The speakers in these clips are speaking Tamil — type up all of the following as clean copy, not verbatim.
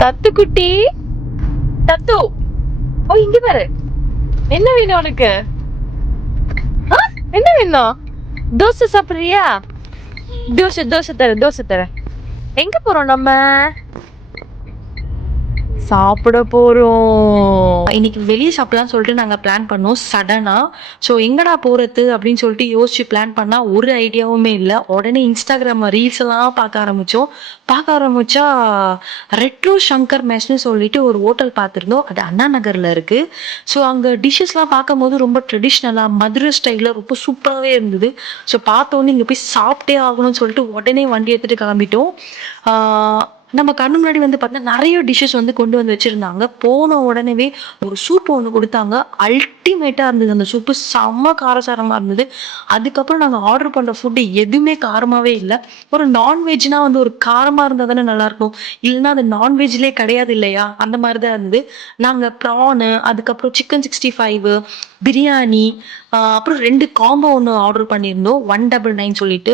தத்து குட்டி, தத்து, ஓ இங்க பாரு. என்ன வேணும் உனக்கு? என்ன வேணும்? தோசை சாப்பிடுறியா? தோசை தோசை தரேன், தோசை தரேன். எங்க போறோம் நம்ம? சாப்பிட போறோம். இன்னைக்கு வெளியே சாப்பிடலாம்னு சொல்லிட்டு நாங்க பிளான் பண்ணோம் சடனா. ஸோ எங்கடா போறது அப்படின்னு சொல்லிட்டு யோசிச்சு பிளான் பண்ணா ஒரு ஐடியாவுமே இல்லை. உடனே இன்ஸ்டாகிராம் ரீல்ஸ் எல்லாம் பார்க்க ஆரம்பிச்சோம். பார்க்க ஆரம்பிச்சா ரெட்ரோ சங்கர் மெஸ்ன்னு சொல்லிட்டு ஒரு ஹோட்டல் பார்த்துருந்தோம். அது அண்ணா நகர்ல இருக்கு. ஸோ அங்கே டிஷ்ஷஸ்லாம் பார்க்கும்போது ரொம்ப ட்ரெடிஷ்னலாக மதுரை ஸ்டைலில் ரொம்ப சூப்பராகவே இருந்தது. ஸோ பார்த்தோன்னே இங்கே போய் சாப்பிட்டே ஆகணும்னு சொல்லிட்டு உடனே வண்டி எடுத்துட்டு கிளம்பிட்டோம். நம்ம கண்ணு முன்னாடி வந்து பார்த்தீங்கன்னா நிறைய டிஷ்ஷஸ் வந்து கொண்டு வந்து வச்சுருந்தாங்க. போன உடனேவே ஒரு சூப் ஒன்று கொடுத்தாங்க. அல்டிமேட்டாக இருந்தது. அந்த சூப்பு செம்ம காரசாரமாக இருந்தது. அதுக்கப்புறம் நாங்கள் ஆர்டர் பண்ணுற ஃபுட்டு எதுவுமே காரமாகவே இல்லை. ஒரு நான்வெஜ்னால் வந்து ஒரு காரமாக இருந்தால் தானே நல்லாயிருக்கும். இல்லைன்னா அது நான்வெஜ்லேயே கிடையாது இல்லையா, அந்த மாதிரி தான் இருந்தது. நாங்கள் ப்ரானு, அதுக்கப்புறம் சிக்கன் 65, பிரியாணி, அப்புறம் 2 காம்போ ஒன்று ஆர்டர் பண்ணியிருந்தோம். 199 சொல்லிட்டு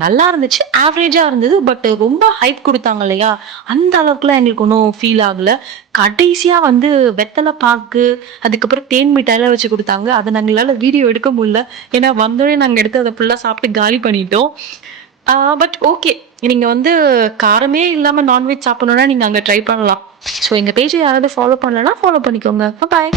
நல்லா இருந்துச்சு. ஆவரேஜாக இருந்தது. பட் ரொம்ப ஹைப் கொடுத்தாங்க இல்லையா, அந்த அளவுக்குலாம் எங்களுக்கு ஒன்றும் ஃபீல் ஆகலை. கடைசியாக வந்து வெத்தலை பாக்கு, அதுக்கப்புறம் தேன் மிட்டாயெல்லாம் வச்சு கொடுத்தாங்க. அதை நாங்களால் வீடியோ எடுக்க முடியல. ஏன்னா வந்தோடனே நாங்கள் எடுத்து அதை ஃபுல்லாக சாப்பிட்டு காலி பண்ணிட்டோம். பட் ஓகே, நீங்கள் வந்து காரமே இல்லாமல் நான்வெஜ் சாப்பிடணுன்னா நீங்கள் அங்கே ட்ரை பண்ணலாம். ஸோ எங்கள் பேஜை யாராவது ஃபாலோ பண்ணலன்னா ஃபாலோ பண்ணிக்கோங்க. பாய்.